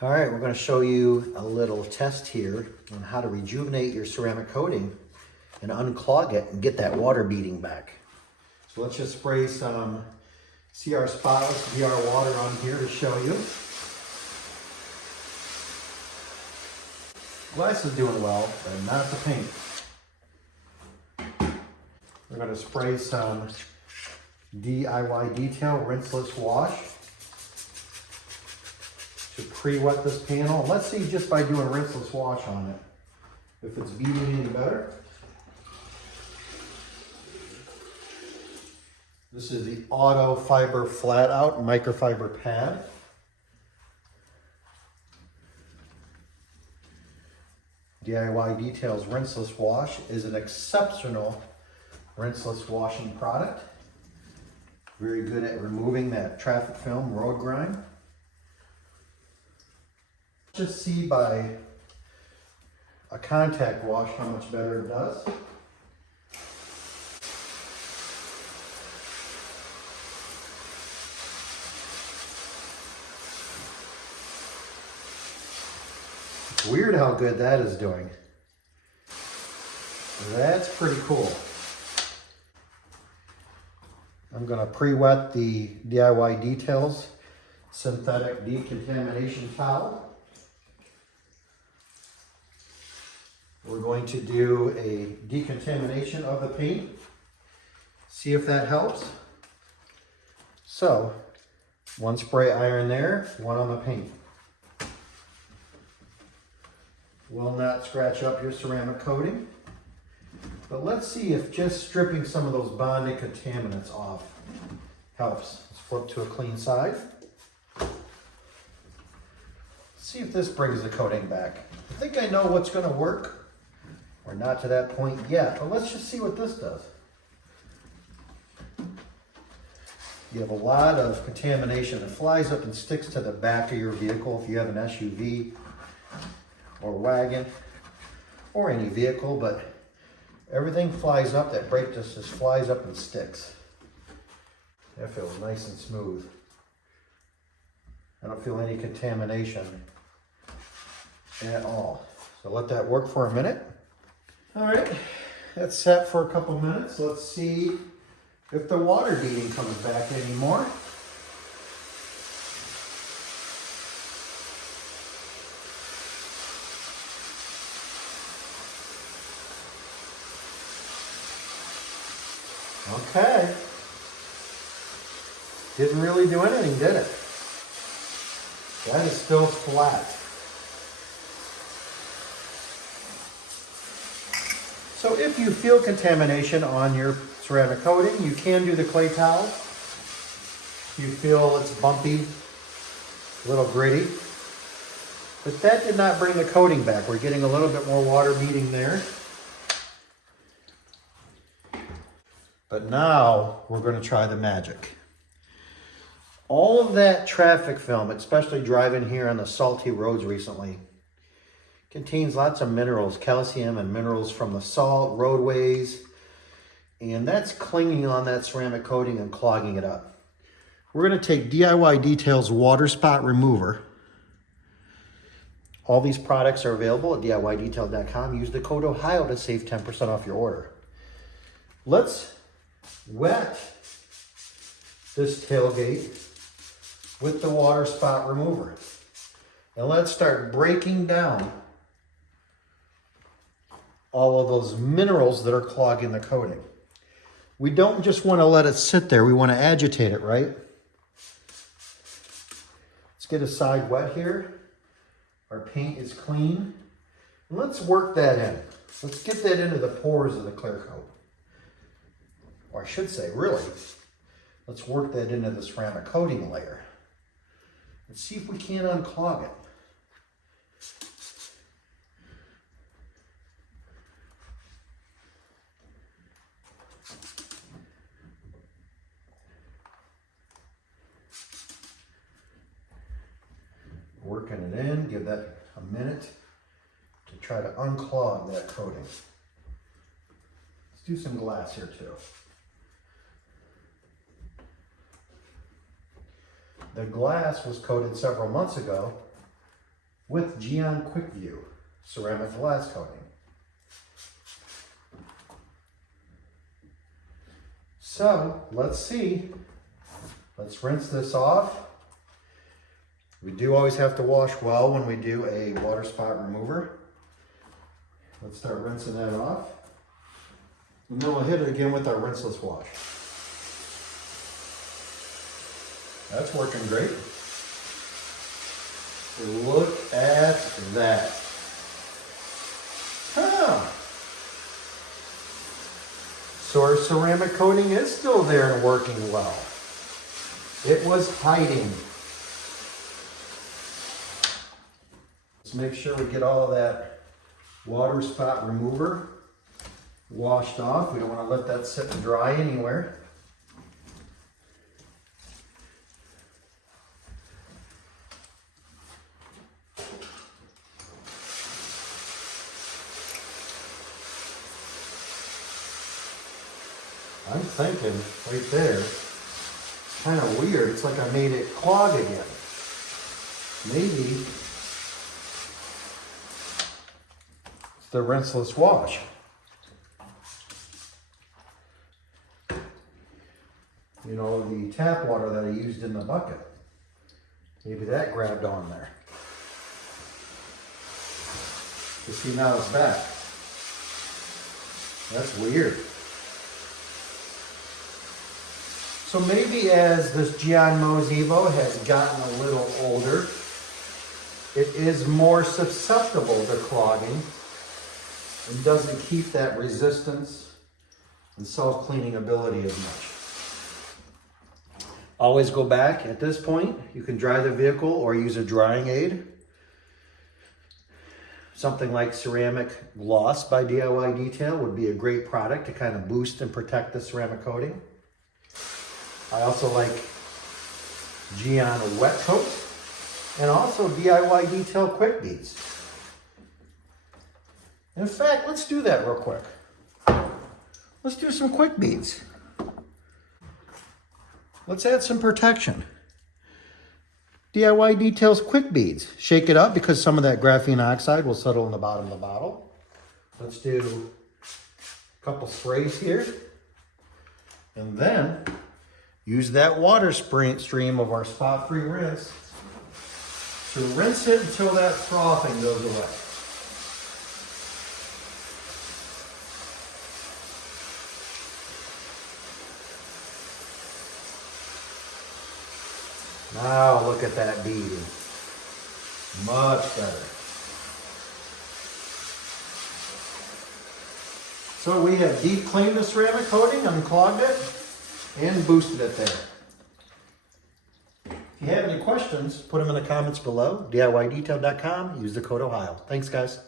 All right, we're going to show you a little test here on how to rejuvenate your ceramic coating and unclog it and get that water beading back. So let's just spray some CR Spotless VR water on here to show you. Glass is doing well, but not the paint. We're going to spray some DIY Detail Rinseless Wash to pre-wet this panel. Let's see just by doing rinseless wash on it if it's beading any better. This is the Auto Fiber Flat Out Microfiber Pad. DIY Details Rinseless Wash is an exceptional rinseless washing product. Very good at removing that traffic film road grime. Just see by a contact wash how much better it does. It's weird how good that is doing. That's pretty cool. I'm going to pre-wet the DIY Details synthetic decontamination towel. We're going to do a decontamination of the paint, see if that helps. So, one spray iron there, one on the paint. Will not scratch up your ceramic coating, but let's see if just stripping some of those bonded contaminants off helps. Let's flip to a clean side. See if this brings the coating back. I think I know what's going to work. We're not to that point yet, but let's just see what this does. You have a lot of contamination that flies up and sticks to the back of your vehicle if you have an SUV or wagon or any vehicle, but everything flies up, that brake disc just flies up and sticks. That feels nice and smooth. I don't feel any contamination at all. So let that work for a minute. All right, that's set for a couple minutes. Let's see if the water beading comes back anymore. Okay. Didn't really do anything, did it? That is still flat. So if you feel contamination on your ceramic coating, you can do the clay towel. If you feel it's bumpy, a little gritty. But that did not bring the coating back. We're getting a little bit more water beading there. But now we're going to try the magic. All of that traffic film, especially driving here on the salty roads recently, contains lots of minerals, calcium and minerals from the salt, roadways, and that's clinging on that ceramic coating and clogging it up. We're going to take DIY Details Water Spot Remover. All these products are available at DIYDetail.com. Use the code OHIO to save 10% off your order. Let's wet this tailgate with the water spot remover. And let's start breaking down all of those minerals that are clogging the coating. We don't just want to let it sit there. We want to agitate it, right? Let's get a side wet here. Our paint is clean. And let's work that in. Let's get that into the pores of the clear coat. Or I should say, really, let's work that into the ceramic coating layer. Let's see if we can't unclog it. Working it in, give that a minute to try to unclog that coating. Let's do some glass here too. The glass was coated several months ago with Geon Quick View ceramic glass coating. So let's see. Let's rinse this off. We do always have to wash well when we do a water spot remover. Let's start rinsing that off. And then we'll hit it again with our rinseless wash. That's working great. Look at that. Huh. So our ceramic coating is still there and working well. It was hiding. Let's make sure we get all of that water spot remover washed off. We don't want to let that sit and dry anywhere. I'm thinking right there, kind of weird. It's like I made it clog again. Maybe it's the rinseless wash. You know, the tap water that I used in the bucket. Maybe that grabbed on there. You see, now it's back. That's weird. So maybe as this Geon Mohs Evo has gotten a little older, it is more susceptible to clogging and doesn't keep that resistance and self-cleaning ability as much. Always go back at this point. You can dry the vehicle or use a drying aid. Something like ceramic gloss by DIY Detail would be a great product to kind of boost and protect the ceramic coating. I also like Geon Wet Coat and also DIY Detail Quick Beads. In fact, let's do that real quick. Let's do some quick beads. Let's add some protection. DIY Details Quick Beads. Shake it up because some of that graphene oxide will settle in the bottom of the bottle. Let's do a couple sprays here. And then use that water stream of our spot-free rinse to rinse it until that frothing goes away. Now look at that beading. Much better. So we have deep cleaned the ceramic coating, unclogged it, and boosted it there. If you have any questions, put them in the comments below. DIYDetail.com. Use the code Ohio. Thanks, guys.